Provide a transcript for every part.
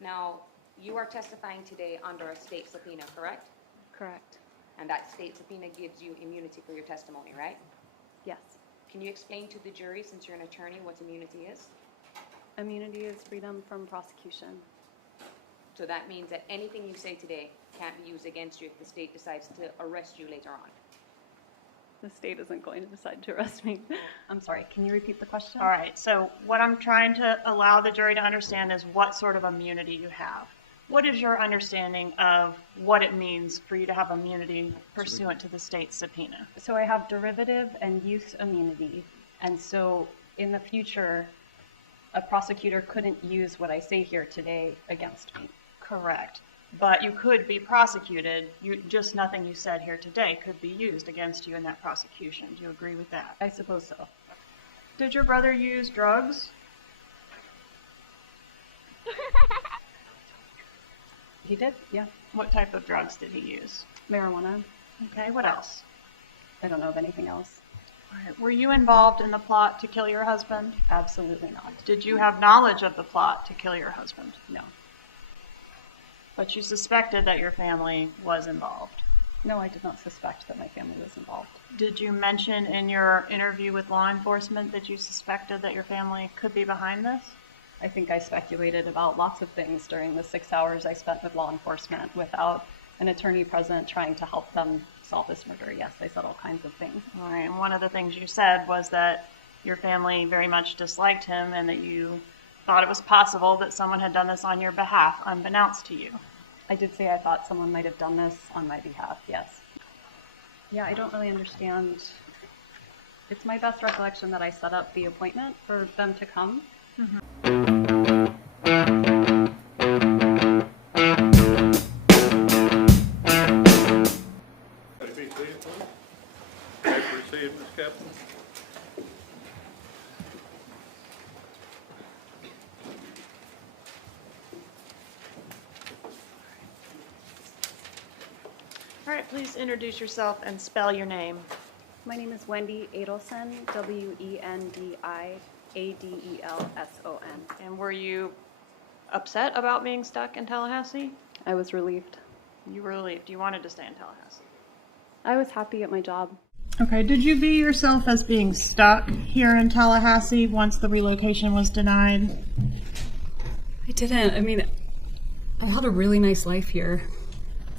Now, you are testifying today under a state subpoena, correct? Correct. And that state subpoena gives you immunity for your testimony, right? Yes. Can you explain to the jury, since you're an attorney, what immunity is? Immunity is freedom from prosecution. So that means that anything you say today can't be used against you if the state decides to arrest you later on. The state isn't going to decide to arrest me. I'm sorry, can you repeat the question? All right, so what I'm trying to allow the jury to understand is what sort of immunity you have. What is your understanding of what it means for you to have immunity pursuant to the state subpoena? So I have derivative and use immunity. And so in the future, a prosecutor couldn't use what I say here today against me. Correct. But you could be prosecuted. Just nothing you said here today could be used against you in that prosecution. Do you agree with that? I suppose so. Did your brother use drugs? He did? Yeah. What type of drugs did he use? Marijuana. Okay, what else? I don't know of anything else. All right. Were you involved in the plot to kill your husband? Absolutely not. Did you have knowledge of the plot to kill your husband? No. But you suspected that your family was involved. No, I did not suspect that my family was involved. Did you mention in your interview with law enforcement that you suspected that your family could be behind this? I think I speculated about lots of things during the 6 hours I spent with law enforcement without an attorney present trying to help them solve this murder. Yes, I said all kinds of things. All right, and one of the things you said was that your family very much disliked him and that you thought it was possible that someone had done this on your behalf, unbeknownst to you. I did say I thought someone might have done this on my behalf, yes. Yeah, I don't really understand. It's my best recollection that I set up the appointment for them to come. Ready to be seated, please? Ready to proceed, Ms. Katherine? All right, please introduce yourself and spell your name. My name is Wendi Adelson, Wendiadelson. And were you upset about being stuck in Tallahassee? I was relieved. You were relieved. You wanted to stay in Tallahassee. I was happy at my job. Okay, did you view yourself as being stuck here in Tallahassee once the relocation was denied? I didn't. I mean, I had a really nice life here.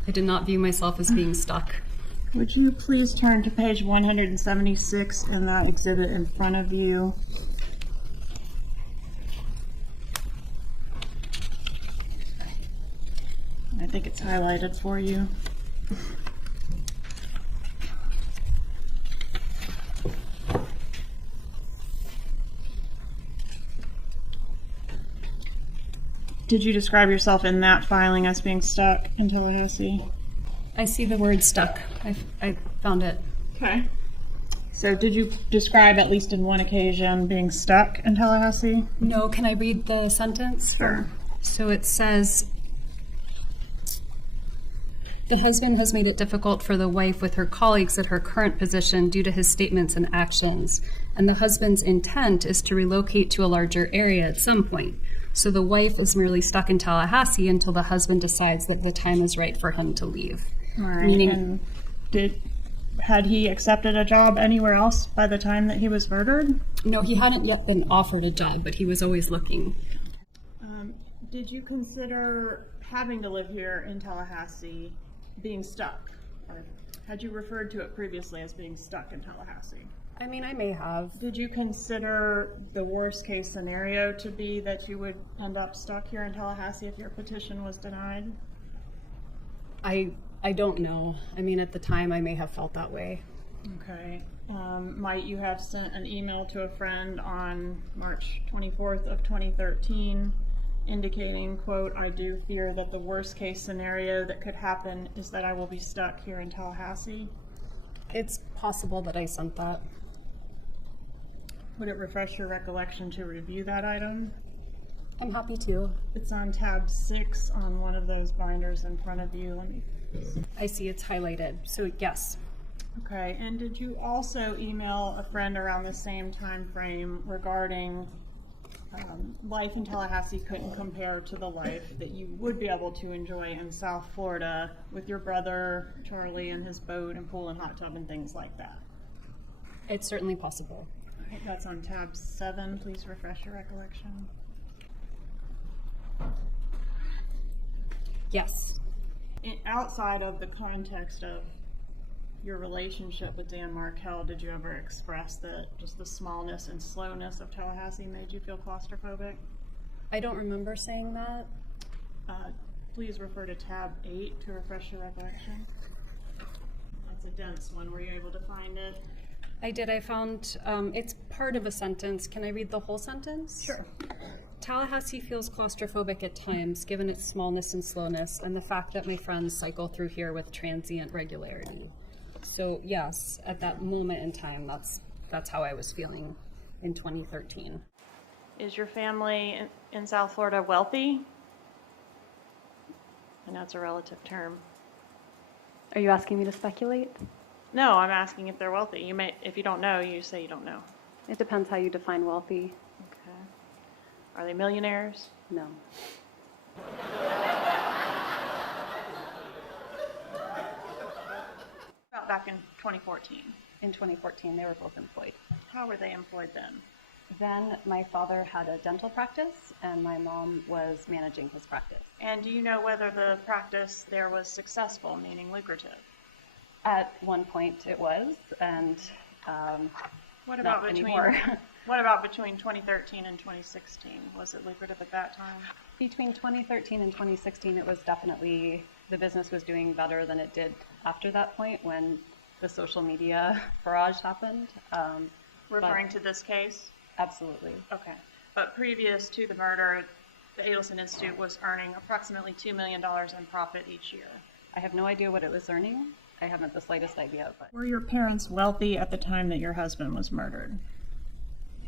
I did not view myself as being stuck. Would you please turn to page 176 in that exhibit in front of you? I think it's highlighted for you. Did you describe yourself in that filing as being stuck in Tallahassee? I see the word stuck. I found it. Okay. So did you describe, at least in one occasion, being stuck in Tallahassee? No, can I read the sentence? Sure. So it says, the husband has made it difficult for the wife with her colleagues at her current position due to his statements and actions, and the husband's intent is to relocate to a larger area at some point. So the wife is merely stuck in Tallahassee until the husband decides that the time is right for him to leave. All right. Meaning, And had he accepted a job anywhere else by the time that he was murdered? no, he hadn't yet been offered a job, but he was always looking. Did you consider having to live here in Tallahassee being stuck? Or had you referred to it previously as being stuck in Tallahassee? I mean, I may have. Did you consider the worst case scenario to be that you would end up stuck here in Tallahassee if your petition was denied? I don't know. I mean, at the time, I may have felt that way. Okay. Might you have sent an email to a friend on March 24th of 2013 indicating, quote, I do fear that the worst case scenario that could happen is that I will be stuck here in Tallahassee? It's possible that I sent that. Would it refresh your recollection to review that item? I'm happy to. It's on tab 6 on one of those binders in front of you. Let me. I see it's highlighted, so yes. Okay, and did you also email a friend around the same time frame regarding life in Tallahassee couldn't compare to the life that you would be able to enjoy in South Florida with your brother Charlie and his boat and pool and hot tub and things like that. It's certainly possible. I think that's on tab 7. Please refresh your recollection. Yes. Outside of the context of your relationship with Dan Markel, did you ever express that just the smallness and slowness of Tallahassee made you feel claustrophobic? I don't remember saying that. Please refer to tab 8 to refresh your recollection. That's a dense one. Were you able to find it? I did. I found it's part of a sentence. Can I read the whole sentence? Sure. Tallahassee feels claustrophobic at times, given its smallness and slowness, and the fact that my friends cycle through here with transient regularity. So yes, at that moment in time, that's how I was feeling in 2013. Is your family in South Florida wealthy? I know it's a relative term. Are you asking me to speculate? No, I'm asking if they're wealthy. You may, if you don't know, you say you don't know. It depends how you define wealthy. Okay. Are they millionaires? No. About back in 2014. In 2014, they were both employed. How were they employed then? Then my father had a dental practice, and my mom was managing his practice. And do you know whether the practice there was successful, meaning lucrative? At one point, it was, and What about not between anymore. What about between 2013 and 2016? Was it lucrative at that time? Between 2013 and 2016, it was definitely, the business was doing better than it did after that point when the social media barrage happened. Referring to this case? Absolutely. Okay. But previous to the murder, the Adelson Institute was earning approximately $2 million in profit each year. I have no idea what it was earning. I haven't the slightest idea. But Were your parents wealthy at the time that your husband was murdered?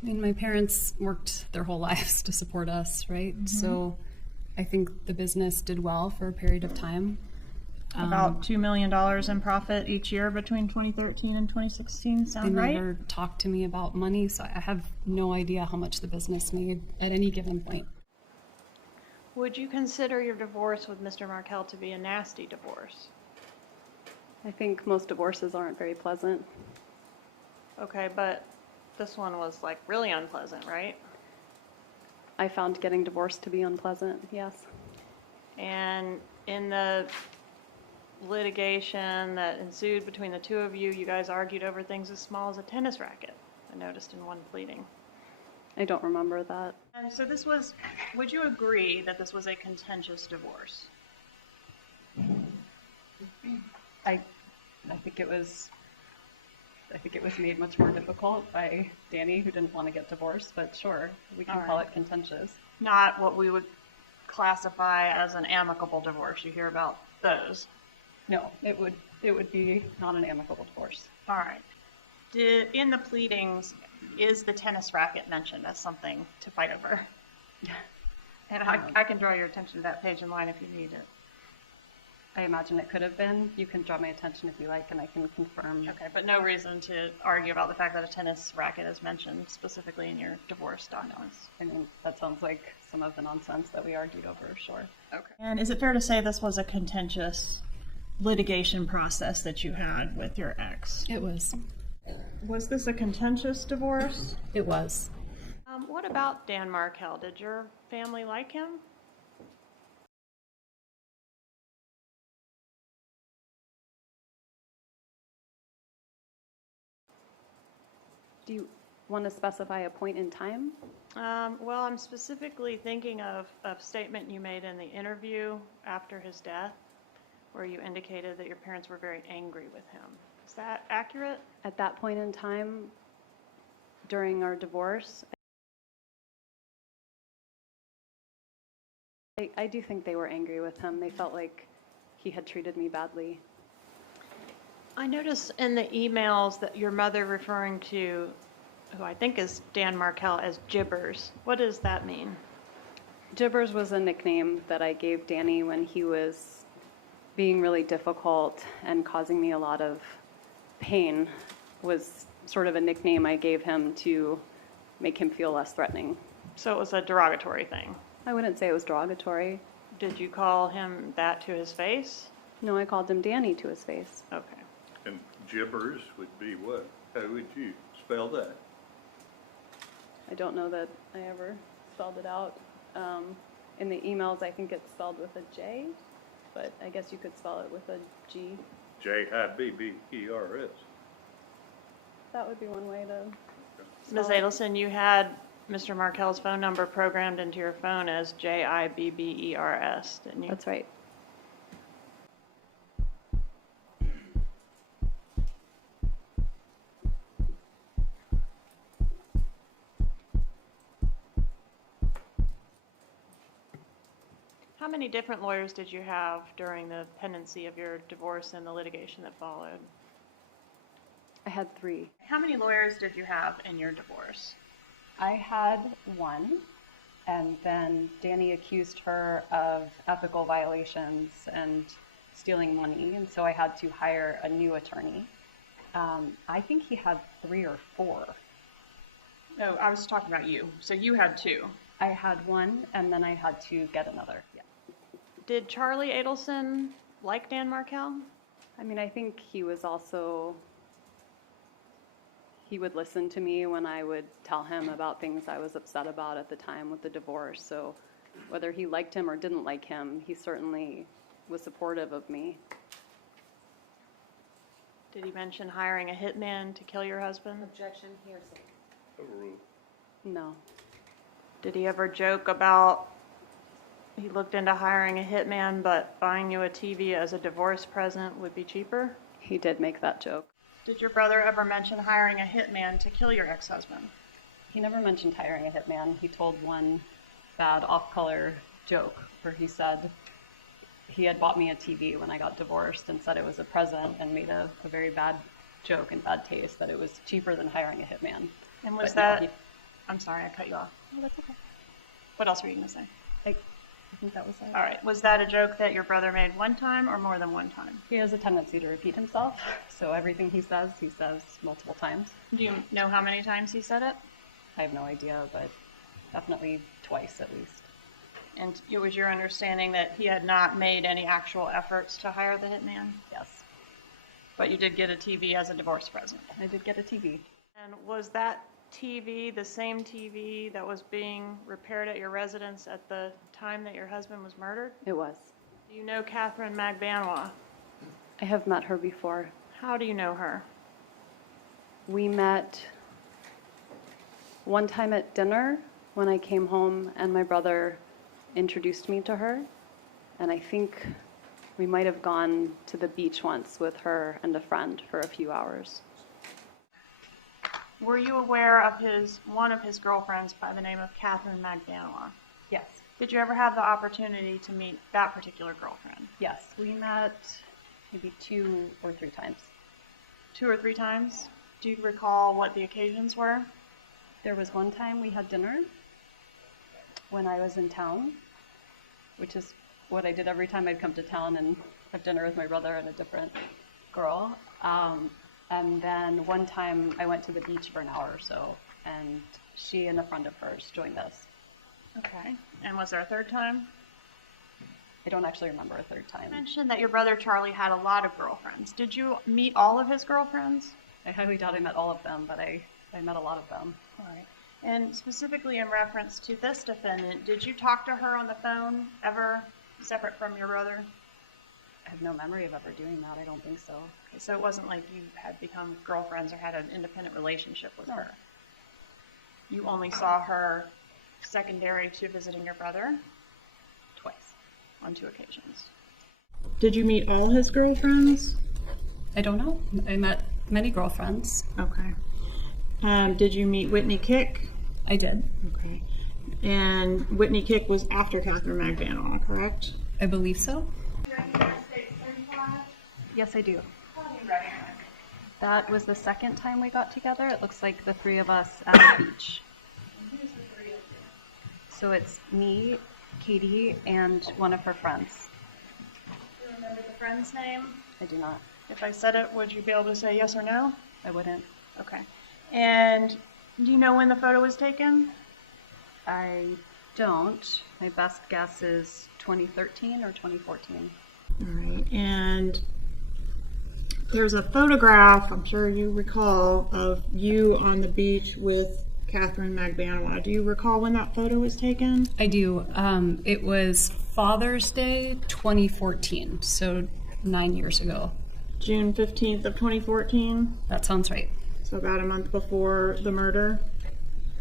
I mean, my parents worked their whole lives to support us, right? Mm-hmm. So I think the business did well for a period of time. About $2 million in profit each year between 2013 and 2016, sound They right? never talked to me about money, so I have no idea how much the business made at any given point. Would you consider your divorce with Mr. Markel to be a nasty divorce? I think most divorces aren't very pleasant. Okay, but this one was like really unpleasant, right? I found getting divorced to be unpleasant, yes. And in the litigation that ensued between the two of you, you guys argued over things as small as a tennis racket, I noticed in one pleading. I don't remember that. And so this was, would you agree that this was a contentious divorce? I think it was made much more difficult by Danny, who didn't want to get divorced, but sure, we can call it contentious. Not what we would classify as an amicable divorce. You hear about those. No, it would be not an amicable divorce. All right. In the pleadings, is the tennis racket mentioned as something to fight over? And I can draw your attention to that page in line if you need it. I imagine it could have been. You can draw my attention if you like, and I can confirm. Okay, but no reason to argue about the fact that a tennis racket is mentioned specifically in your divorce documents. I mean, that sounds like some of the nonsense that we argued over, sure. Okay. And is it fair to say this was a contentious litigation process that you had with your ex? It was. Was this a contentious divorce? It was. What about Dan Markel? Did your family like him? Do you want to specify a point in time? Well, I'm specifically thinking of a statement you made in the interview after his death, where you indicated that your parents were very angry with him. Is that accurate? At that point in time, during our divorce, I do think they were angry with him. They felt like he had treated me badly. I noticed in the emails that your mother referring to, who I think is Dan Markel, as Jibbers. What does that mean? Jibbers was a nickname that I gave Danny when he was being really difficult and causing me a lot of pain. Was sort of a nickname I gave him to make him feel less threatening. So it was a derogatory thing. I wouldn't say it was derogatory. Did you call him that to his face? No, I called him Danny to his face. Okay. And gibbers would be what? How would you spell that? I don't know that I ever spelled it out. In the emails, I think it's spelled with a J, but I guess you could spell it with a G. Jibbers. That would be one way to Ms. spell it. Adelson, you had Mr. Markel's phone number programmed into your phone as Jibbers, didn't you? That's right. How many different lawyers did you have during the pendency of your divorce and the litigation that followed? I had 3. How many lawyers did you have in your divorce? I had 1, and then Danny accused her of ethical violations and stealing money, and so I had to hire a new attorney. I think he had 3 or 4. No, I was talking about you. So you had 2. I had 1, and then I had to get another. Yeah. Did Charlie Adelson like Dan Markel? I mean, I think he was also, he would listen to me when I would tell him about things I was upset about at the time with the divorce. So whether he liked him or didn't like him, he certainly was supportive of me. Did he mention hiring a hitman to kill your husband? Objection, hearsay. Overruled. No. Did he ever joke about he looked into hiring a hitman, but buying you a TV as a divorce present would be cheaper? He did make that joke. Did your brother ever mention hiring a hitman to kill your ex-husband? He never mentioned hiring a hitman. He told one bad off-color joke where he said he had bought me a TV when I got divorced and said it was a present and made a very bad joke in bad taste that it was cheaper than hiring a hitman. And was But no, that... I'm sorry, I cut you off. Oh, that's okay. What else were you going to say? I think that was it. All right. Was that a joke that your brother made one time or more than one time? He has a tendency to repeat himself, so everything he says multiple times. Do you know how many times he said it? I have no idea, but definitely twice at least. And it was your understanding that he had not made any actual efforts to hire the hitman? Yes, But you did get a TV as a divorce present. I did get a TV. And was that TV the same TV that was being repaired at your residence at the time that your husband was murdered? It was. Do you know Katherine Magbanua? I have met her before. How do you know her? We met one time at dinner when I came home and my brother introduced me to her. And I think we might have gone to the beach once with her and a friend for a few hours. Were you aware of one of his girlfriends by the name of Katherine Magbanua? Yes. Did you ever have the opportunity to meet that particular girlfriend? Yes, we met maybe 2 or 3 times. 2 or 3 times? Do you recall what the occasions were? There was one time we had dinner when I was in town, which is what I did every time I'd come to town and have dinner with my brother and a different girl. And then one time I went to the beach for an hour or so, and she and a friend of hers joined us. Okay. And was there a third time? I don't actually remember a third time. You mentioned that your brother Charlie had a lot of girlfriends. Did you meet all of his girlfriends? I highly doubt I met all of them, but I met a lot of them. All right. And specifically in reference to this defendant, did you talk to her on the phone ever separate from your brother? I have no memory of ever doing that. I don't think so. Okay, so it wasn't like you had become girlfriends or had an independent relationship with her. You only saw her secondary to visiting your brother? Twice. On 2 occasions. Did you meet all his girlfriends? I don't know. I met many girlfriends. Okay. Did you meet Whitney Kick? I did. Okay. And Whitney Kick was after Katherine Magbanua, correct? I believe so. Yes, I do. That was the second time we got together. It looks like the 3 of us at the beach. So it's me, Katie, and one of her friends. Do you remember the friend's name? I do not. If I said it, would you be able to say yes or no? I wouldn't. Okay. And do you know when the photo was taken? I don't. My best guess is 2013 or 2014. All right. And there's a photograph, I'm sure you recall, of you on the beach with Katherine Magbanua. Do you recall when that photo was taken? I do. It was Father's Day 2014, so 9 years ago. June 15th of 2014? That sounds right. So about a month before the murder?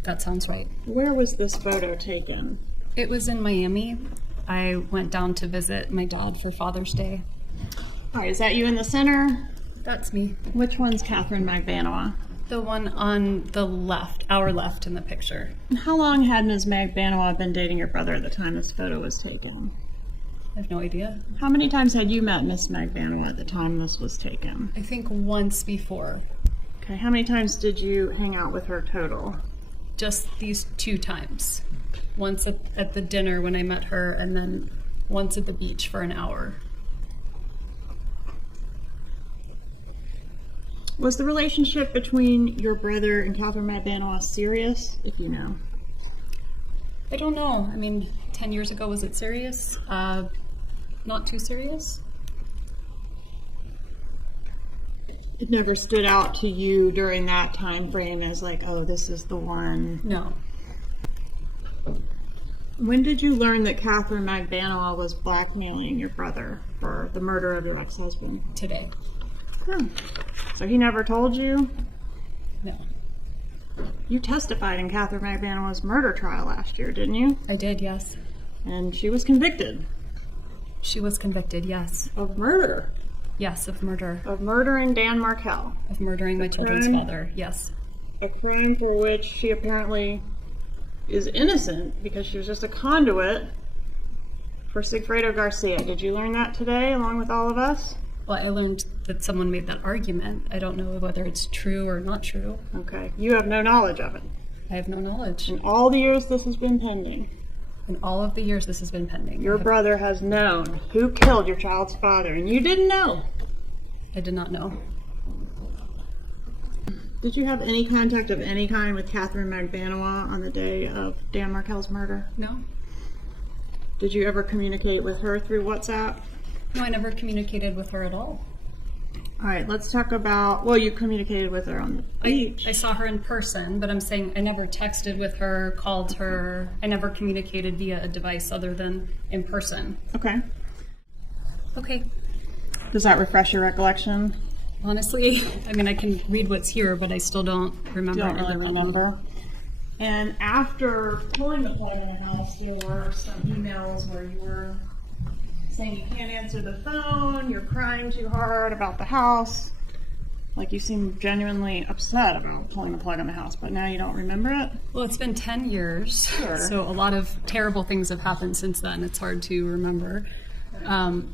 That sounds right. Where was this photo taken? It was in Miami. I went down to visit my dad for Father's Day. All right, is that you in the center? That's me. Which one's Katherine Magbanua? The one on the left, our left in the picture. And how long had Ms. Magbanua been dating your brother at the time this photo was taken? I have no idea. How many times had you met Ms. Magbanua at the time this was taken? I think once before. Okay, how many times did you hang out with her total? Just these 2 times. Once at the dinner when I met her, and then once at the beach for an hour. Was the relationship between your brother and Katherine Magbanua serious, if you know? I don't know. I mean, 10 years ago, was it serious? Not too serious? It never stood out to you during that time frame as like, oh, this is the one. No. When did you learn that Katherine Magbanua was blackmailing your brother for the murder of your ex-husband? Today. So he never told you? No. You testified in Katherine Magbanua's murder trial last year, didn't you? I did, yes. And she was convicted. She was convicted, yes. Of murder. Yes, of murder. Of murdering Dan Markel. Of murdering my children's crime? father, yes. A crime for which she apparently is innocent because she was just a conduit for Sigfredo Garcia. Did you learn that today along with all of us? Well, I learned that someone made that argument. I don't know whether it's true or not true. Okay. You have no knowledge of it. I have no knowledge. In all the years this has been pending, In all of the years this has been pending. your brother has known who killed your child's father, and you didn't know. I did not know. Did you have any contact of any kind with Katherine Magbanua on the day of Dan Markel's murder? No? Did you ever communicate with her through WhatsApp? No, I never communicated with her at all. All right, let's talk about, well, you communicated with her on the beach. I saw her in person, but I'm saying I never texted with her, called her. I never communicated via a device other than in person. Okay. Okay. Does that refresh your recollection? Honestly, I mean, I can read what's here, but I still don't remember. Don't really remember. And after pulling the plug in the house, there were some emails where you were saying you can't answer the phone, you're crying too hard about the house. Like you seem genuinely upset about pulling the plug in the house, but now you don't remember it? Well, it's been 10 years, Sure. so a lot of terrible things have happened since then. It's hard to remember. Don't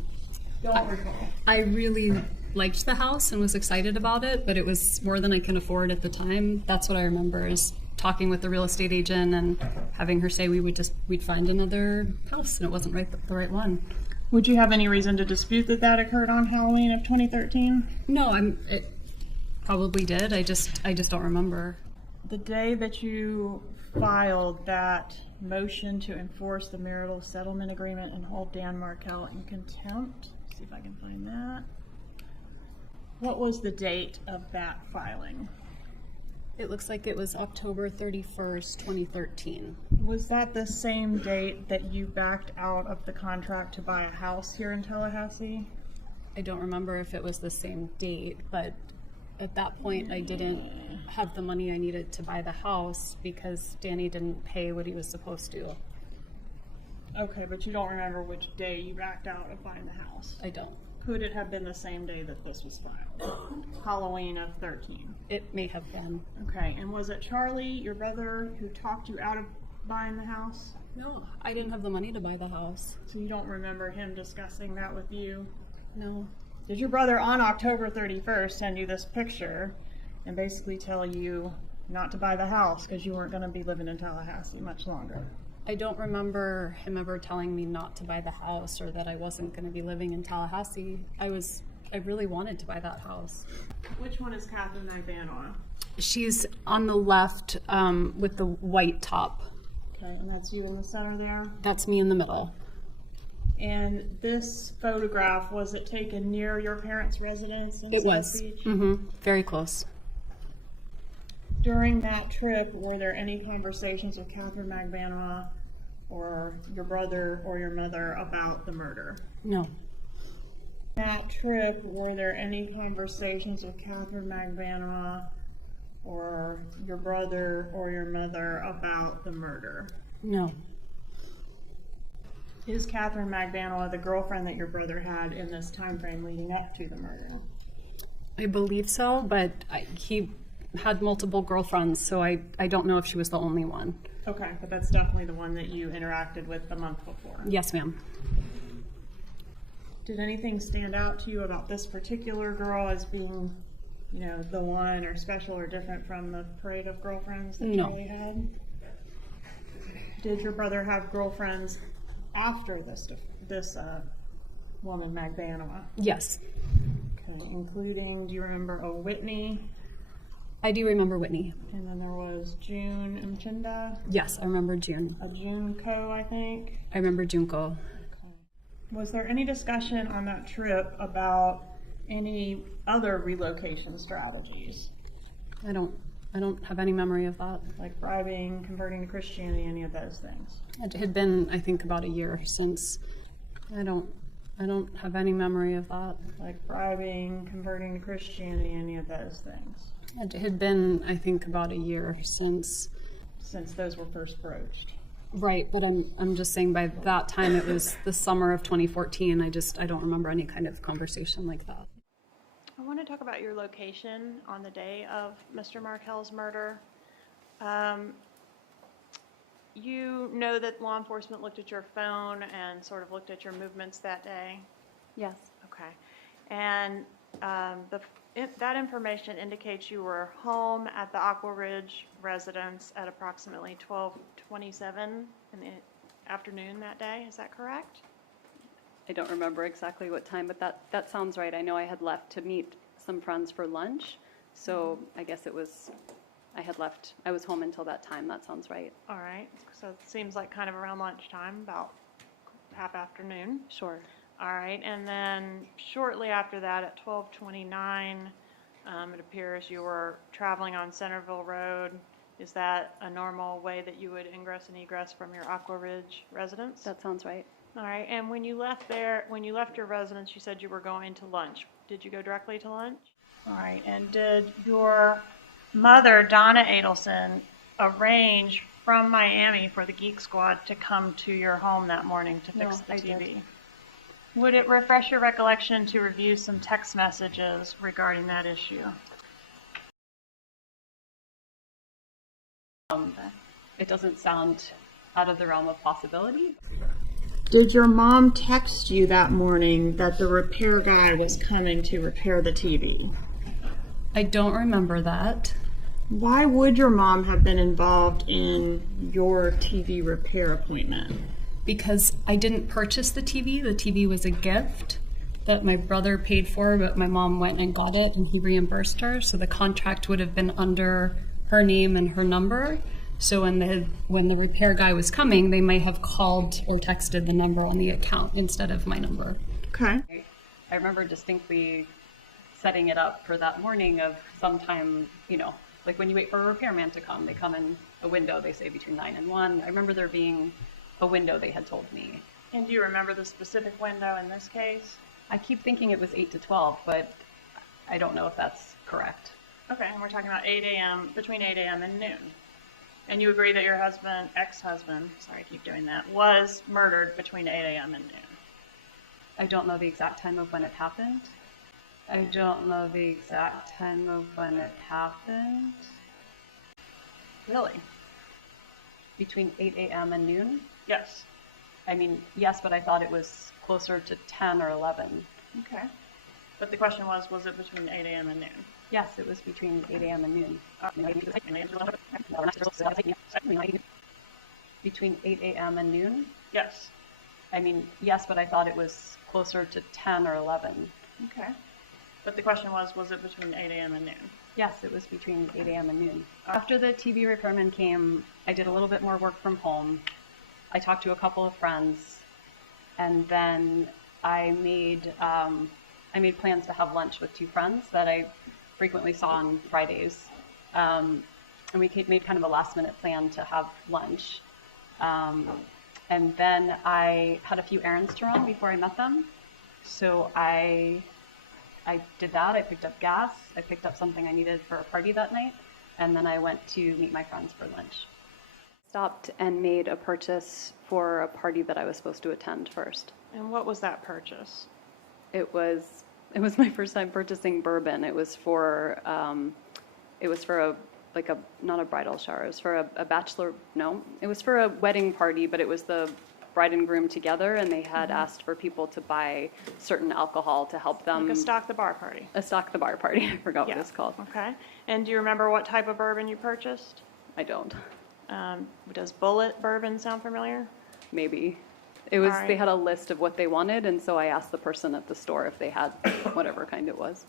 recall. I really liked the house and was excited about it, but it was more than I can afford at the time. That's what I remember, is talking with the real estate agent and having her say we'd find another house, and it wasn't the right one. Would you have any reason to dispute that occurred on Halloween of 2013? No, it probably did. I just don't remember. The day that you filed that motion to enforce the marital settlement agreement and hold Dan Markel in contempt, see if I can find that. What was the date of that filing? It looks like it was October 31st, 2013. Was that the same date that you backed out of the contract to buy a house here in Tallahassee? I don't remember if it was the same date, but at that point I didn't have the money I needed to buy the house because Danny didn't pay what he was supposed to. Okay, but you don't remember which day you backed out of buying the house? I don't. Could it have been the same day that this was filed? Halloween of 13. It may have been. Okay, and was it Charlie, your brother, who talked you out of buying the house? No, I didn't have the money to buy the house. So you don't remember him discussing that with you? No. Did your brother on October 31st send you this picture and basically tell you not to buy the house because you weren't going to be living in Tallahassee much longer? I don't remember him ever telling me not to buy the house or that I wasn't going to be living in Tallahassee. I really wanted to buy that house. Which one is Katherine Magbanua? She's on the left with the white top. Okay, and that's you in the center there? That's me in the middle. And this photograph, was it taken near your parents' residence in It South was. Beach? Very close. During that trip, were there any conversations with Katherine Magbanua or your brother or your mother about the murder? No. That trip, were there any conversations with Katherine Magbanua or your brother or your mother about the murder? No. Is Katherine Magbanua the girlfriend that your brother had in this time frame leading up to the murder? I believe so, but he had multiple girlfriends, so I don't know if she was the only one. Okay, but that's definitely the one that you interacted with the month before. Yes, ma'am. Did anything stand out to you about this particular girl as being, you know, the one or special or different from the parade of girlfriends that No. Charlie had? Did your brother have girlfriends after this woman, Magbanua? Yes. Okay, including, do you remember Whitney? I do remember Whitney. And then there was June Mchinda, Yes, I remember June. a June Co, I think. I remember Junko. Was there any discussion on that trip about any other relocation strategies? I don't have any memory of that. Like bribing, converting to Christianity, any of those things? It had been, I think, about a year since. I don't have any memory of that. Like bribing, converting to Christianity, any of those things? It had been, I think, about a year since Those were first broached. Right, but I'm just saying by that time it was the summer of 2014. I don't remember any kind of conversation like that. I want to talk about your location on the day of Mr. Markel's murder. You know that law enforcement looked at your phone and sort of looked at your movements that day? Yes. Okay. And that information indicates you were home at the Aqua Ridge residence at approximately 12:27 in the afternoon that day. Is that correct? I don't remember exactly what time, but that sounds right. I know I had left to meet some friends for lunch, so I guess I was home until that time. That sounds right. All right. So it seems like kind of around lunchtime, about half afternoon. Sure. All right, and then shortly after that, at 12:29, it appears you were traveling on Centerville Road. Is that a normal way that you would ingress and egress from your Aqua Ridge residence? That sounds right. All right, and when you left your residence, you said you were going to lunch. Did you go directly to lunch? All right, and did your mother, Donna Adelson, arrange from Miami for the Geek Squad to come to your home that morning to fix the I TV? did. Would it refresh your recollection to review some text messages regarding that issue? It doesn't sound out of the realm of possibility. Did your mom text you that morning that the repair guy was coming to repair the TV? I don't remember that. Why would your mom have been involved in your TV repair appointment? Because I didn't purchase the TV. The TV was a gift that my brother paid for, but my mom went and got it and he reimbursed her. So the contract would have been under her name and her number. So when the repair guy was coming, they might have called or texted the number on the account instead of my number. Okay. I remember distinctly setting it up for that morning of sometime, like when you wait for a repairman to come, they come in a window, they say between 9 and 1. I remember there being a window they had told me. And do you remember the specific window in this case? I keep thinking it was 8 to 12, but I don't know if that's correct. Okay, and we're talking about 8 a.m., between 8 a.m. and noon. And you agree that your ex-husband, sorry, I keep doing that, was murdered between 8 a.m. and noon? I don't know the exact time of when it happened. Really? Between 8 a.m. and noon? Yes. I mean, yes, but I thought it was closer to 10 or 11. Okay. But the question was it between 8 a.m. and noon? Yes, it was between 8 a.m. and noon. Between 8 a.m. and noon? Yes. I mean, yes, but I thought it was closer to 10 or 11. Okay. But the question was it between 8 a.m. and noon? Yes, it was between 8 a.m. and noon. After the TV repairman came, I did a little bit more work from home. I talked to a couple of friends, and then I made plans to have lunch with two friends that I frequently saw on Fridays. And we made kind of a last-minute plan to have lunch. And then I had a few errands to run before I met them. So I did that. I picked up gas. I picked up something I needed for a party that night. And then I went to meet my friends for lunch. Stopped and made a purchase for a party that I was supposed to attend first. And what was that purchase? It was my first time purchasing bourbon. It was for not a bridal shower. It was for a bachelor. No, it was for a wedding party, but it was the bride and groom together, and they had asked for people to buy certain alcohol to help them. Like a stock the bar party. A stock the bar party. I forgot Yeah. what it's called. Okay. And do you remember what type of bourbon you purchased? I don't. Does Bullet bourbon sound familiar? Maybe. It was. All right. They had a list of what they wanted, and so I asked the person at the store if they had whatever kind it was.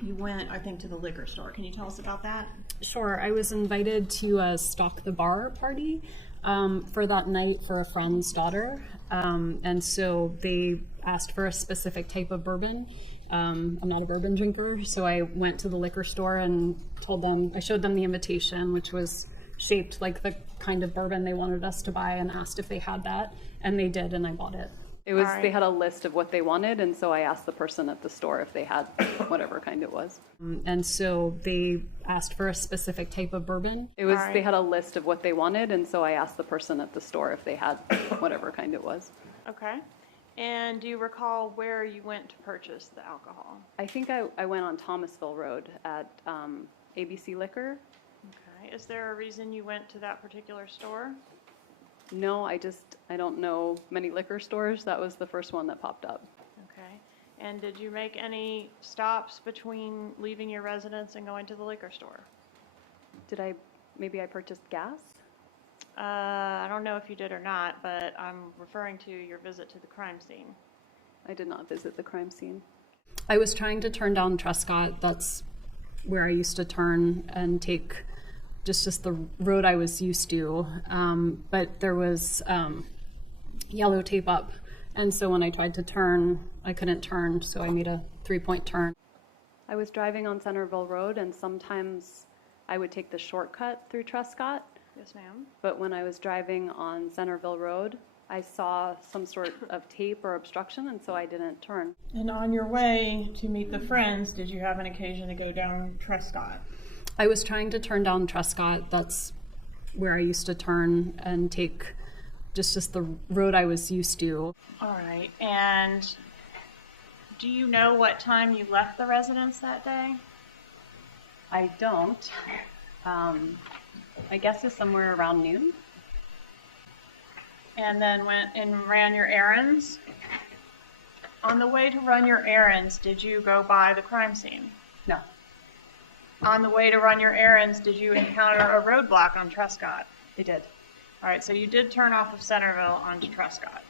You went, I think, to the liquor store. Can you tell us about that? Sure. I was invited to a Stock the Bar party for that night for a friend's daughter. And so they asked for a specific type of bourbon. I'm not a bourbon drinker, so I went to the liquor store and I showed them the invitation, which was shaped like the kind of bourbon they wanted us to buy, and asked if they had that. And they did, and I bought it. It was. All right. They had a list of what they wanted, and so I asked the person at the store if they had whatever kind it was. And so they asked for a specific type of bourbon. It was. All right. They had a list of what they wanted, and so I asked the person at the store if they had whatever kind it was. Okay. And do you recall where you went to purchase the alcohol? I think I went on Thomasville Road at ABC Liquor. Okay. Is there a reason you went to that particular store? No, I don't know many liquor stores. That was the first one that popped up. Okay. And did you make any stops between leaving your residence and going to the liquor store? Maybe I purchased gas? I don't know if you did or not, but I'm referring to your visit to the crime scene. I did not visit the crime scene. I was trying to turn down Trescott. That's where I used to turn and take just the road I was used to. But there was yellow tape up. And so when I tried to turn, I couldn't turn. So I made a 3-point turn. I was driving on Centerville Road, and sometimes I would take the shortcut through Trescott. Yes, ma'am. But when I was driving on Centerville Road, I saw some sort of tape or obstruction, and so I didn't turn. And on your way to meet the friends, did you have an occasion to go down Trescott? I was trying to turn down Trescott. That's where I used to turn and take just the road I was used to. All right. And do you know what time you left the residence that day? I don't. I guess it's somewhere around noon. And then went and ran your errands? On the way to run your errands, did you go by the crime scene? No. On the way to run your errands, did you encounter a roadblock on Trescott? I did. All right, so you did turn off of Centerville onto Trescott.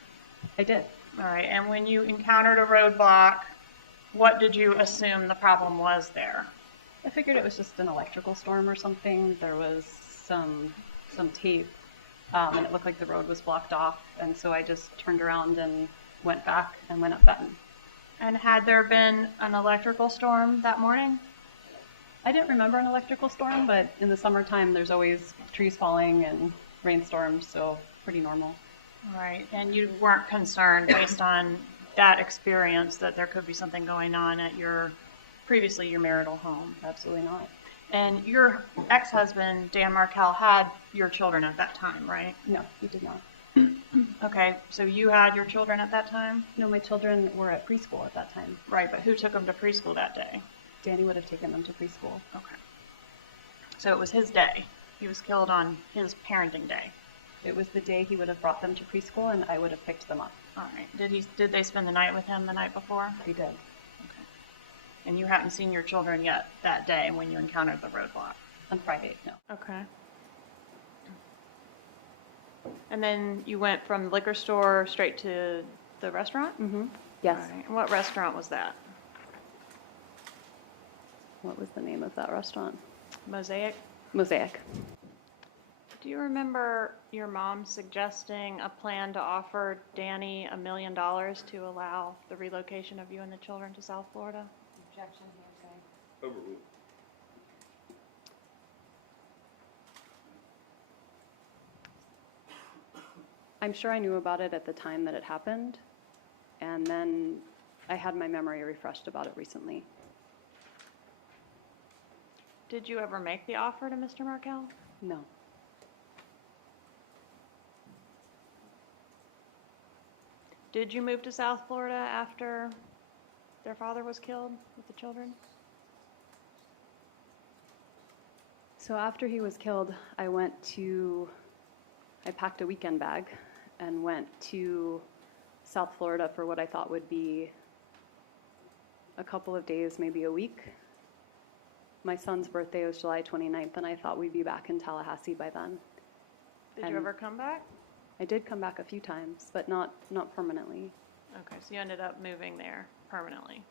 I did. All right, and when you encountered a roadblock, what did you assume the problem was there? I figured it was just an electrical storm or something. There was some tape, and it looked like the road was blocked off. And so I just turned around and went back and went up Benton. And had there been an electrical storm that morning? I didn't remember an electrical storm, but in the summertime, there's always trees falling and rainstorms, so pretty normal. All right, and you weren't concerned based on that experience that there could be something going on at previously your marital home? Absolutely not. And your ex-husband, Dan Markel, had your children at that time, right? No, he did not. Okay, so you had your children at that time? No, my children were at preschool at that time. Right, but who took them to preschool that day? Danny would have taken them to preschool. Okay. So it was his day. He was killed on his parenting day. It was the day he would have brought them to preschool, and I would have picked them up. All right. Did they spend the night with him the night before? He did. Okay. And you hadn't seen your children yet that day when you encountered the roadblock? On Friday, no. Okay. And then you went from the liquor store straight to the restaurant? Mm-hmm. Yes. All right. And what restaurant was that? What was the name of that restaurant? Mosaic? Mosaic. Do you remember your mom suggesting a plan to offer Danny $1 million to allow the relocation of you and the children to South Florida? Objection, hearsay. Overruled. I'm sure I knew about it at the time that it happened, and then I had my memory refreshed about it recently. Did you ever make the offer to Mr. Markel? No. Did you move to South Florida after their father was killed with the children? So after he was killed, I packed a weekend bag and went to South Florida for what I thought would be a couple of days, maybe a week. My son's birthday was July 29th, and I thought we'd be back in Tallahassee by then. Did you ever come back? I did come back a few times, but not permanently. Okay, so you ended up moving there permanently.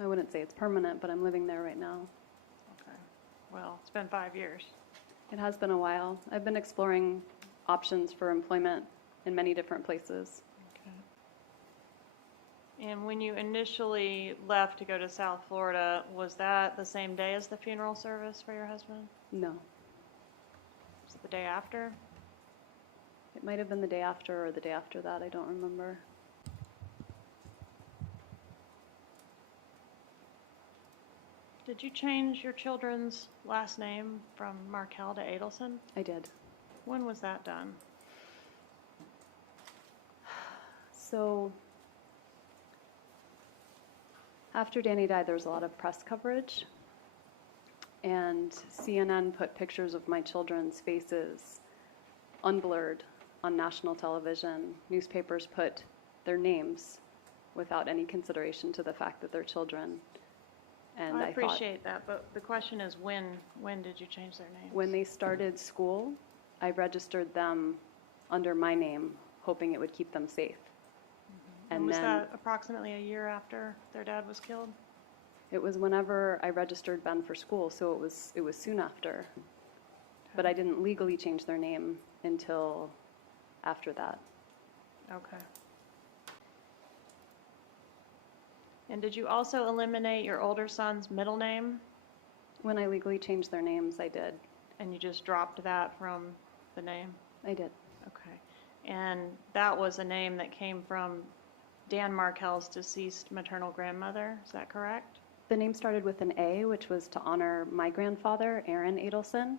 I wouldn't say it's permanent, but I'm living there right now. Okay. Well, it's been 5 years. It has been a while. I've been exploring options for employment in many different places. Okay. And when you initially left to go to South Florida, was that the same day as the funeral service for your husband? No. Was it the day after? It might have been the day after or the day after that. I don't remember. Did you change your children's last name from Markel to Adelson? I did. When was that done? So after Danny died, there was a lot of press coverage, and CNN put pictures of my children's faces unblurred on national television. Newspapers put their names without any consideration to the fact that they're children. And I I thought, appreciate that, but the question is when did you change their names? when they started school, I registered them under my name, hoping it would keep them safe. And was that approximately a year after their dad was killed? It was whenever I registered Ben for school, so it was soon after. But I didn't legally change their name until after that. Okay. And did you also eliminate your older son's middle name? When I legally changed their names, I did. And you just dropped that from the name? I did. Okay. And that was a name that came from Dan Markel's deceased maternal grandmother, is that correct? The name started with an A, which was to honor my grandfather, Aaron Adelson,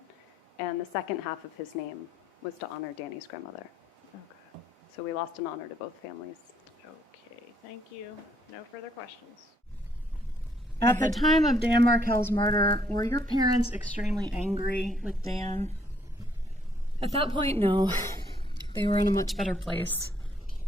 and the second half of his name was to honor Danny's grandmother. Okay. So we lost an honor to both families. Okay, thank you. No further questions. At the time of Dan Markel's murder, were your parents extremely angry with Dan? At that point, no. They were in a much better place.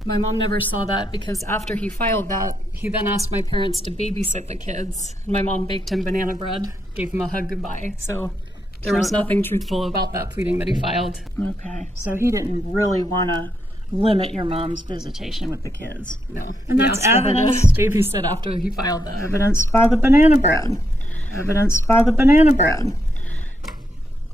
My mom never saw that because after he filed that, he then asked my parents to babysit the kids. My mom baked him banana bread, gave him a hug goodbye. So there was nothing truthful about that pleading that he filed. Okay, so he didn't really want to limit your mom's visitation with the kids. No. And He that's asked for her to evidence. babysit after he filed that. Evidenced by the banana bread. Evidenced by the banana bread.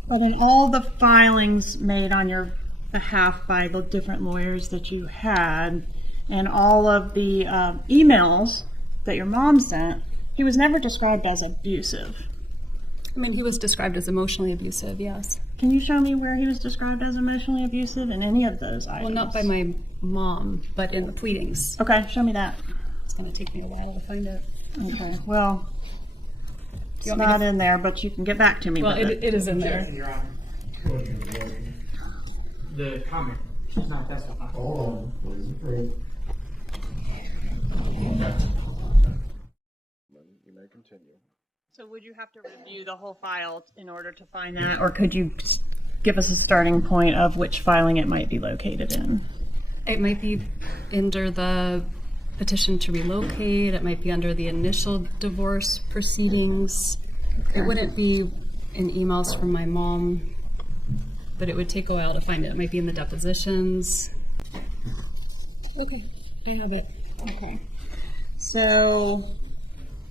But in all the filings made on your behalf by the different lawyers that you had, and all of the emails that your mom sent, he was never described as abusive. I mean, he was described as emotionally abusive, yes. Can you show me where he was described as emotionally abusive in any of those items? Well, not by my mom, but in the pleadings. Okay, show me that. It's going to take me a while to find it. Okay, well, it's want me not to- in there, but you can get back to me Well, with it. it is in there. Your Honor. The comment. No, that's not. Hold on, please approve. You may continue. So would you have to review the whole file in order to find that, or could you give us a starting point of which filing it might be located in? It might be under the petition to relocate. It might be under the initial divorce proceedings. It wouldn't be in emails from my mom, but it would take a while to find it. It might be in the depositions. Okay, I have it. Okay. So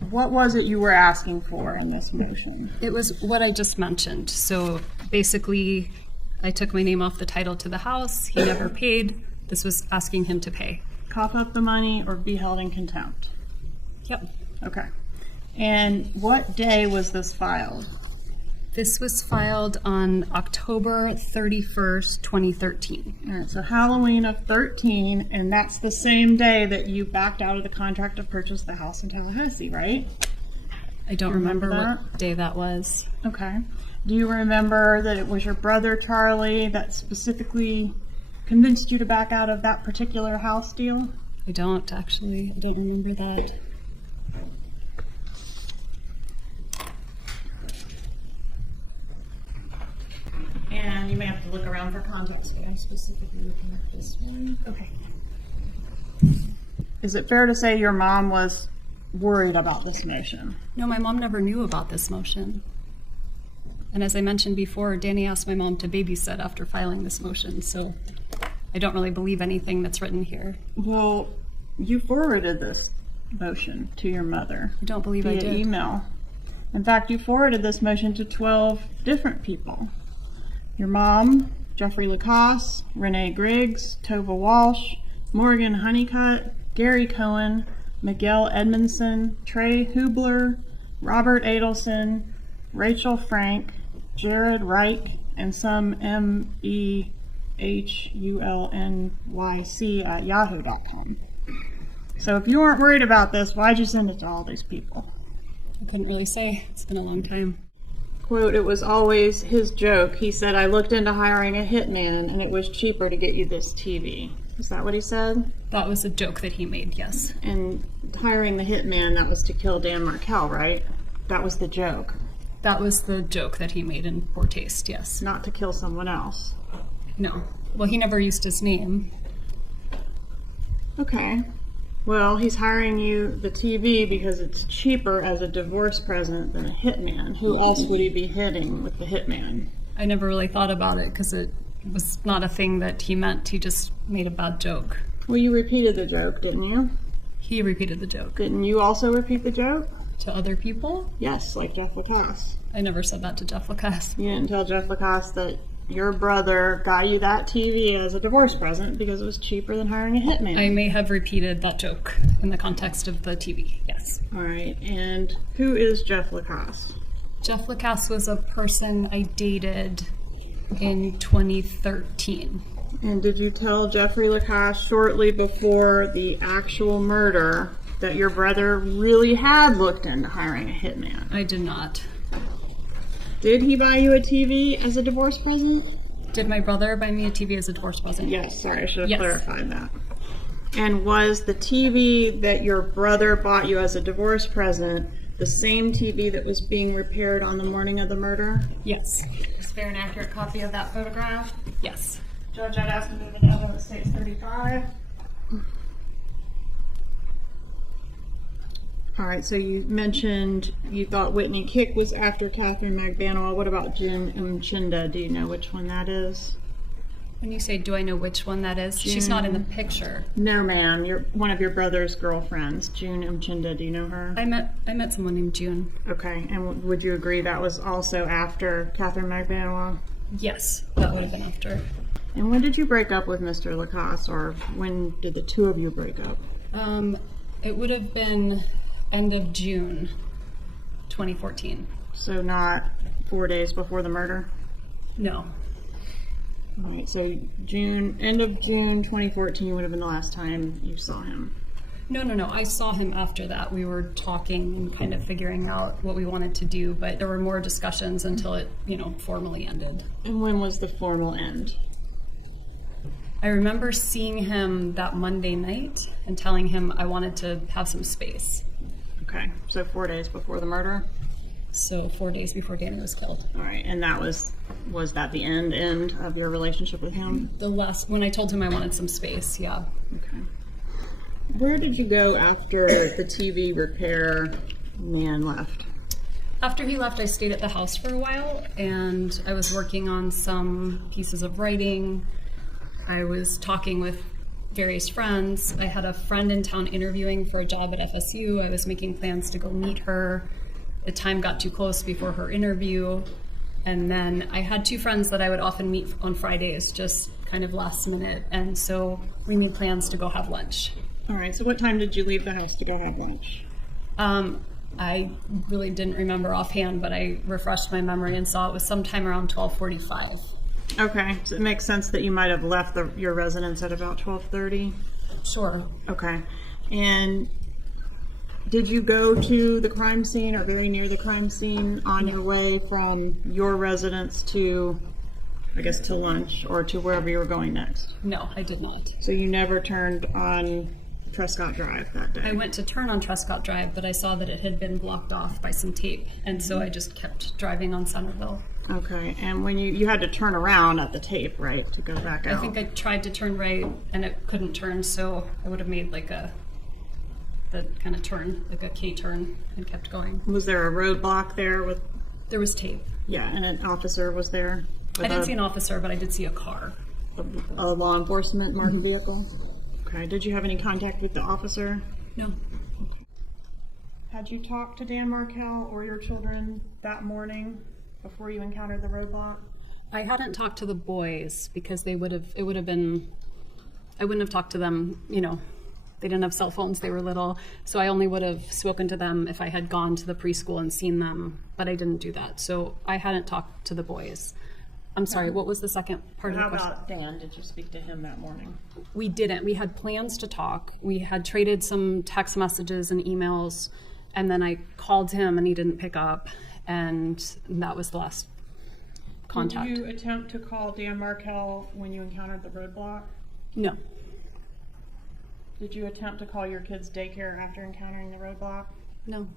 what was it you were asking for in this motion? It was what I just mentioned. So basically, I took my name off the title to the house. He never paid. This was asking him to pay. Cough up the money or be held in contempt? Yep. Okay. And what day was this filed? This was filed on October 31st, 2013. All right, so Halloween of 13, and that's the same day that you backed out of the contract to purchase the house in Tallahassee, right? I don't remember that? what day that was. Okay. Do you remember that it was your brother, Charlie, that specifically convinced you to back out of that particular house deal? I don't, actually. I don't remember that. And you may have to look around for context, but I'm specifically looking at this one. Okay. Is it fair to say your mom was worried about this motion? No, my mom never knew about this motion. And as I mentioned before, Danny asked my mom to babysit after filing this motion, so I don't really believe anything that's written here. Well, you forwarded this motion to your mother. I don't believe I via did. email. In fact, you forwarded this motion to 12 different people. Your mom, Jeffrey Lacoste, Renee Griggs, Tova Walsh, Morgan Honeycutt, Gary Cohen, Miguel Edmondson, Trey Hubler, Robert Adelson, Rachel Frank, Jared Reich, and some MEHULNYC at yahoo.com. So if you weren't worried about this, why'd you send it to all these people? I couldn't really say. It's been a long time. Quote, it was always his joke. He said, I looked into hiring a hitman and it was cheaper to get you this TV. Is that what he said? That was a joke that he made, yes. And hiring the hitman, that was to kill Dan Markel, right? That was the joke. That was the joke that he made in poor taste, yes. Not to kill someone else. No. Well, he never used his name. Okay. Well, he's hiring you the TV because it's cheaper as a divorce present than a hitman. Who else would he be hitting with the hitman? I never really thought about it because it was not a thing that he meant. He just made a bad joke. Well, you repeated the joke, didn't you? He repeated the joke. Didn't you also repeat the joke? To other people? Yes, like Jeff Lacoste. I never said that to Jeff Lacoste. You didn't tell Jeff Lacoste that your brother got you that TV as a divorce present because it was cheaper than hiring a hitman. I may have repeated that joke in the context of the TV, yes. All right, and who is Jeff Lacoste? Jeff Lacoste was a person I dated in 2013. And did you tell Jeffrey Lacoste shortly before the actual murder that your brother really had looked into hiring a hitman? I did not. Did he buy you a TV as a divorce present? Did my brother buy me a TV as a divorce present? Yes, sorry, I should have Yes. clarified that. And was the TV that your brother bought you as a divorce present the same TV that was being repaired on the morning of the murder? Yes. Is there an accurate copy of that photograph? Yes. Judge, I'd ask to move in evidence states 35. All right, so you mentioned you thought Whitney Kick was after Katherine Magbanua. What about June Mchinda? Do you know which one that is? When you say, do I know which one that is? She's not in the picture. No, ma'am. You're one of your brother's girlfriends, June Mchinda. Do you know her? I met someone named June. Okay, and would you agree that was also after Katherine Magbanua? Yes, that would have been after. And when did you break up with Mr. Lacoste, or when did the two of you break up? It would have been end of June 2014. So not 4 days before the murder? No. All right, so end of June 2014 would have been the last time you saw him. No. I saw him after that. We were talking and kind of figuring out what we wanted to do, but there were more discussions until it, formally ended. And when was the formal end? I remember seeing him that Monday night and telling him I wanted to have some space. Okay, so 4 days before the murder? So 4 days before Danny was killed. All right, and that was that the end of your relationship with him? When I told him I wanted some space, yeah. Okay. Where did you go after the TV repair man left? After he left, I stayed at the house for a while, and I was working on some pieces of writing. I was talking with various friends. I had a friend in town interviewing for a job at FSU. I was making plans to go meet her. The time got too close before her interview. And then I had two friends that I would often meet on Fridays, just kind of last minute. And so we made plans to go have lunch. All right, so what time did you leave the house to go have lunch? I really didn't remember offhand, but I refreshed my memory and saw it was sometime around 12:45. Okay, so it makes sense that you might have left your residence at about 12:30? Sure. Okay. And did you go to the crime scene or very near the crime scene on your way from your residence to, I guess, to lunch or to wherever you were going next? No, I did not. So you never turned on Trescott Drive that day? I went to turn on Trescott Drive, but I saw that it had been blocked off by some tape, and so I just kept driving on Centerville. Okay, and when you had to turn around at the tape, right, to go back out? I think I tried to turn right, and it couldn't turn, so I would have made like the kind of turn, like a K-turn, and kept going. Was there a roadblock there with? There was tape. Yeah, and an officer was there? I didn't see an officer, but I did see a car. A law enforcement marked vehicle? Okay, did you have any contact with the officer? No. Had you talked to Dan Markel or your children that morning before you encountered the roadblock? I hadn't talked to the boys because it would have been, I wouldn't have talked to them, you know, they didn't have cell phones, they were little, so I only would have spoken to them if I had gone to the preschool and seen them, but I didn't do that, so I hadn't talked to the boys. I'm sorry, what was the second part of the question? How about Dan? Did you speak to him that morning? We didn't. We had plans to talk. We had traded some text messages and emails, and then I called him and he didn't pick up, and that was the last contact. Did you attempt to call Dan Markel when you encountered the roadblock? No. Did you attempt to call your kids' daycare after encountering the roadblock? No.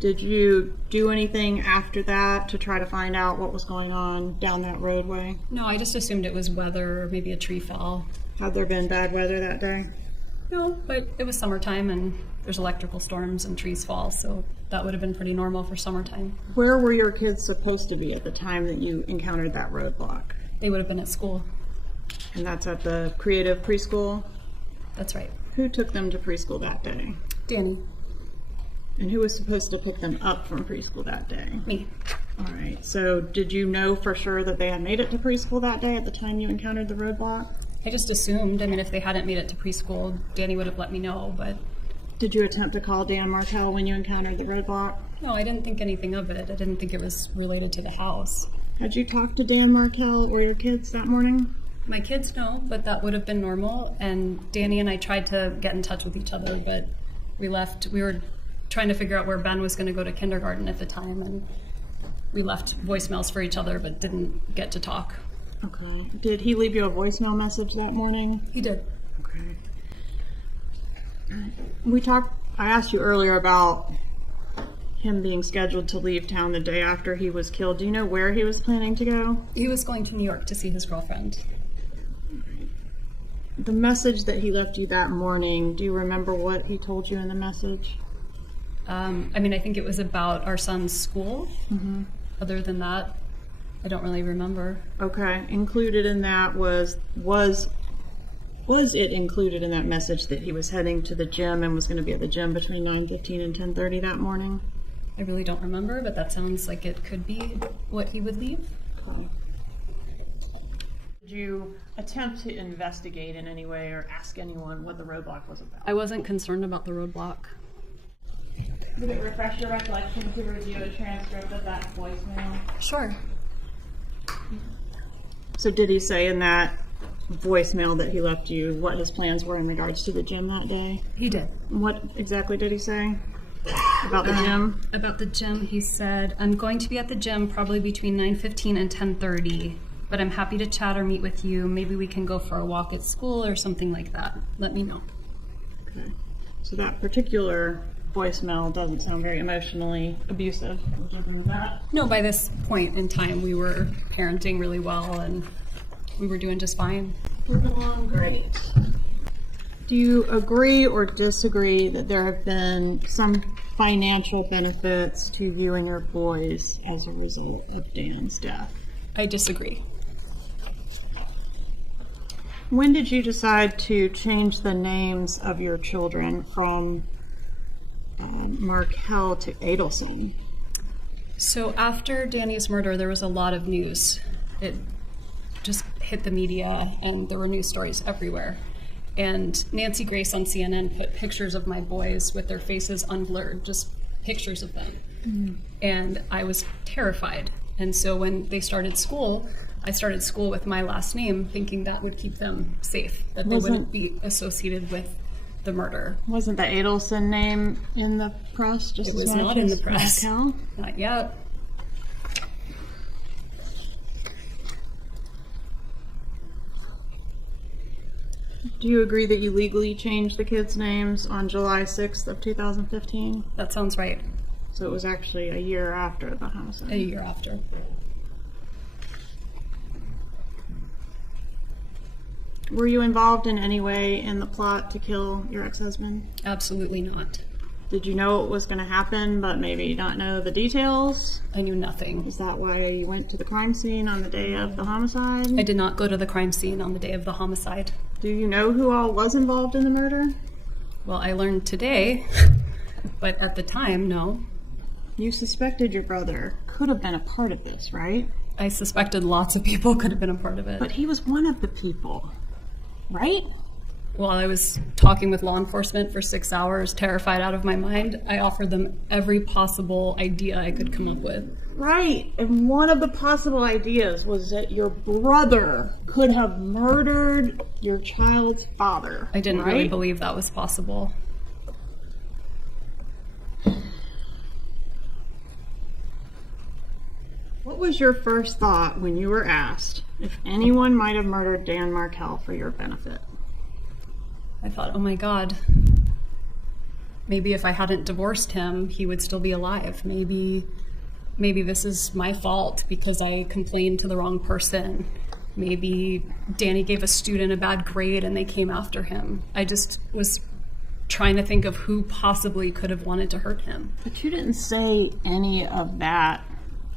Did you do anything after that to try to find out what was going on down that roadway? No, I just assumed it was weather, or maybe a tree fell. Had there been bad weather that day? No, but it was summertime and there's electrical storms and trees fall, so that would have been pretty normal for summertime. Where were your kids supposed to be at the time that you encountered that roadblock? They would have been at school. And that's at the creative preschool? That's right. Who took them to preschool that day? Danny. And who was supposed to pick them up from preschool that day? Me. All right, so did you know for sure that they had made it to preschool that day at the time you encountered the roadblock? I just assumed. I mean, if they hadn't made it to preschool, Danny would have let me know, but... Did you attempt to call Dan Markel when you encountered the roadblock? No, I didn't think anything of it. I didn't think it was related to the house. Had you talked to Dan Markel or your kids that morning? My kids know, but that would have been normal, and Danny and I tried to get in touch with each other, but we left. We were trying to figure out where Ben was going to go to kindergarten at the time, and we left voicemails for each other but didn't get to talk. Okay. Did he leave you a voicemail message that morning? He did. Okay. I asked you earlier about him being scheduled to leave town the day after he was killed. Do you know where he was planning to go? He was going to New York to see his girlfriend. The message that he left you that morning, do you remember what he told you in the message? I mean, I think it was about our son's school. Mm-hmm. Other than that, I don't really remember. Okay. Included in that was it included in that message that he was heading to the gym and was going to be at the gym between 9:15 and 10:30 that morning? I really don't remember, but that sounds like it could be what he would leave. Okay. Did you attempt to investigate in any way or ask anyone what the roadblock was about? I wasn't concerned about the roadblock. Would it refresh your recollection to review a transcript of that voicemail? Sure. So did he say in that voicemail that he left you what his plans were in regards to the gym that day? He did. What exactly did he say about the gym? About the gym, he said, I'm going to be at the gym probably between 9:15 and 10:30, but I'm happy to chat or meet with you. Maybe we can go for a walk at school or something like that. Let me know. Okay. So that particular voicemail doesn't sound very emotionally abusive. Given that. No, by this point in time, we were parenting really well and we were doing just fine. Moving along great. Do you agree or disagree that there have been some financial benefits to you and your boys as a result of Dan's death? I disagree. When did you decide to change the names of your children from Markel to Adelson? So after Danny's murder, there was a lot of news. It just hit the media, and there were news stories everywhere. And Nancy Grace on CNN put pictures of my boys with their faces unblurred, just pictures of them. Mm-hmm. And I was terrified. And so when they started school, I started school with my last name, thinking that would keep them safe, that they wouldn't be associated with the murder. Wasn't the Adelson name in the press? Just it was not in the press. Markel? Not yet. Do you agree that you legally changed the kids' names on July 6th of 2015? That sounds right. So it was actually a year after the homicide. A year after. Were you involved in any way in the plot to kill your ex-husband? Absolutely not. Did you know it was going to happen, but maybe not know the details? I knew nothing. Is that why you went to the crime scene on the day of the homicide? I did not go to the crime scene on the day of the homicide. Do you know who all was involved in the murder? Well, I learned today, but at the time, no. You suspected your brother could have been a part of this, right? I suspected lots of people could have been a part of it. But he was one of the people, right? While I was talking with law enforcement for 6 hours, terrified out of my mind, I offered them every possible idea I could come up with. Right, and one of the possible ideas was that your brother could have murdered your child's father. I didn't really believe that was possible. What was your first thought when you were asked if anyone might have murdered Dan Markel for your benefit? I thought, oh my God, maybe if I hadn't divorced him, he would still be alive. Maybe this is my fault because I complained to the wrong person. Maybe Danny gave a student a bad grade and they came after him. I just was trying to think of who possibly could have wanted to hurt him. But you didn't say any of that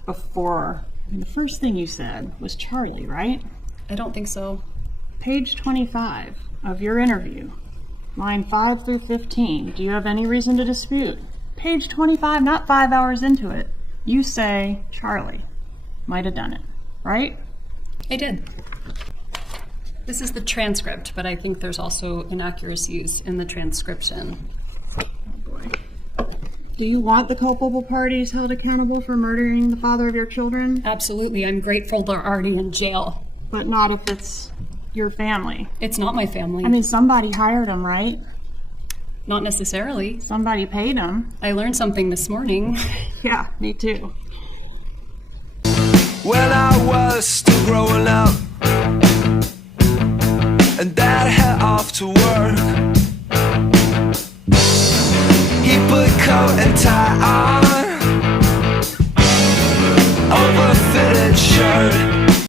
before. The first thing you said was Charlie, right? I don't think so. Page 25 of your interview, line 5 through 15. Do you have any reason to dispute? Page 25, not 5 hours into it. You say Charlie might have done it, right? I did. This is the transcript, but I think there's also inaccuracies in the transcription. Oh boy. Do you want the culpable parties held accountable for murdering the father of your children? Absolutely. I'm grateful they're already in jail. But not if it's your family. It's not my family. I mean, somebody hired them, right? Not necessarily. Somebody paid them. I learned something this morning. Yeah, me too. When I was still growing up and Dad head off to work, he put coat and tie on over fitted shirt.